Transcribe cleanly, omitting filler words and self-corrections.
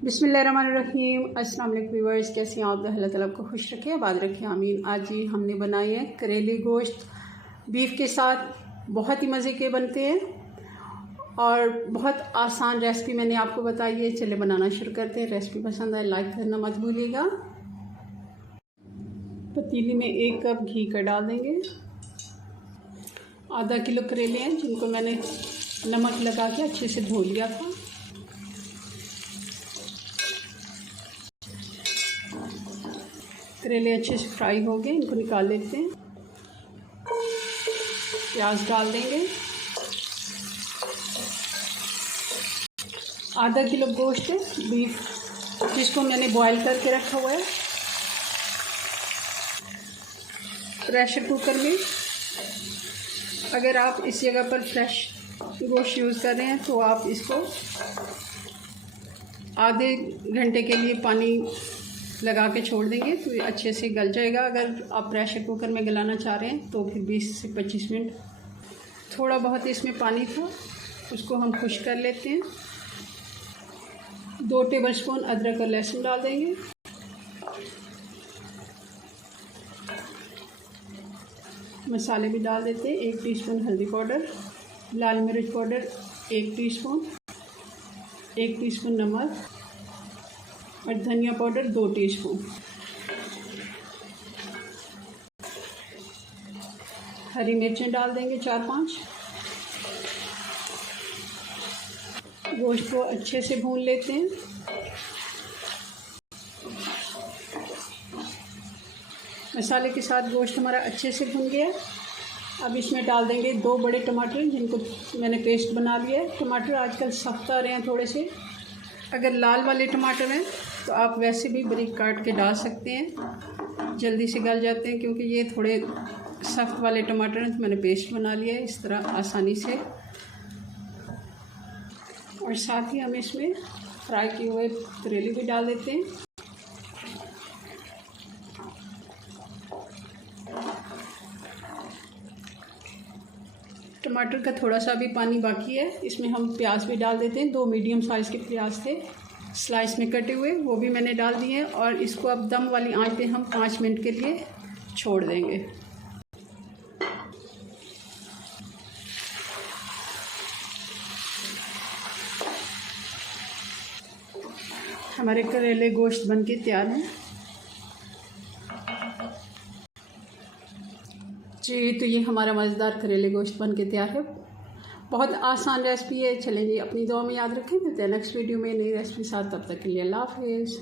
बिस्मिल्लाहिर्रहमानिर्रहीम। अस्सलाम वालेकुम व्यूअर्स, कैसे हैं आप? अल्लाह ताला आपको खुश रखे, आबाद रखे, आमीन। आज ही हमने बनाए हैं करेले गोश्त बीफ के साथ। बहुत ही मज़े के बनते हैं और बहुत आसान रेसिपी मैंने आपको बताई है। चले बनाना शुरू करते हैं। रेसिपी पसंद आए लाइक करना मत भूलिएगा। पतीली में 1 कप घी का डाल देंगे। आधा किलो करेले हैं जिनको मैंने नमक लगा के अच्छे से धो लिया था। करेले अच्छे से फ्राई हो गए, इनको निकाल लेते हैं। प्याज डाल देंगे। आधा किलो गोश्त है बीफ, जिसको मैंने बॉईल करके रखा हुआ है। प्रेशर कुकर में अगर आप इस जगह पर फ्रेश गोश्त यूज़ कर रहे हैं तो आप इसको आधे घंटे के लिए पानी लगा के छोड़ देंगे तो ये अच्छे से गल जाएगा। अगर आप प्रेशर कुकर में गलाना चाह रहे हैं तो फिर 20 से 25 मिनट। थोड़ा बहुत इसमें पानी था, उसको हम खुश्क कर लेते हैं। 2 टेबलस्पून अदरक और लहसुन डाल देंगे। मसाले भी डाल देते हैं। 1 टीस्पून हल्दी पाउडर, लाल मिर्च पाउडर 1 टीस्पून, 1 टीस्पून नमक और धनिया पाउडर 2 टीस्पून। हरी मिर्चें डाल देंगे 4-5। गोश्त को अच्छे से भून लेते हैं। मसाले के साथ गोश्त हमारा अच्छे से भुन गया। अब इसमें डाल देंगे 2 बड़े टमाटर जिनको मैंने पेस्ट बना लिया है। टमाटर आजकल सख्त आ रहे हैं थोड़े से। अगर लाल वाले टमाटर हैं तो आप वैसे भी बारीक काट के डाल सकते हैं, जल्दी से गल जाते हैं। क्योंकि ये थोड़े सख्त वाले टमाटर हैं तो मैंने पेस्ट बना लिया है इस तरह आसानी से। और साथ ही हम इसमें फ्राई किए हुए करेले भी डाल देते हैं। टमाटर का थोड़ा सा भी पानी बाकी है, इसमें हम प्याज भी डाल देते हैं। 2 मीडियम साइज़ के प्याज थे स्लाइस में कटे हुए, वो भी मैंने डाल दिए हैं। और इसको अब दम वाली आंच पे हम 5 मिनट के लिए छोड़ देंगे। हमारे करेले गोश्त बनके तैयार हैं जी। तो ये हमारा मज़ेदार करेले गोश्त बनके तैयार है। बहुत आसान रेसिपी है। चलें जी, अपनी दुआ में याद रखें। मिलते हैं नेक्स्ट वीडियो में नई रेसिपी साथ। तब तक के लिए अल्लाह हाफ़िज़।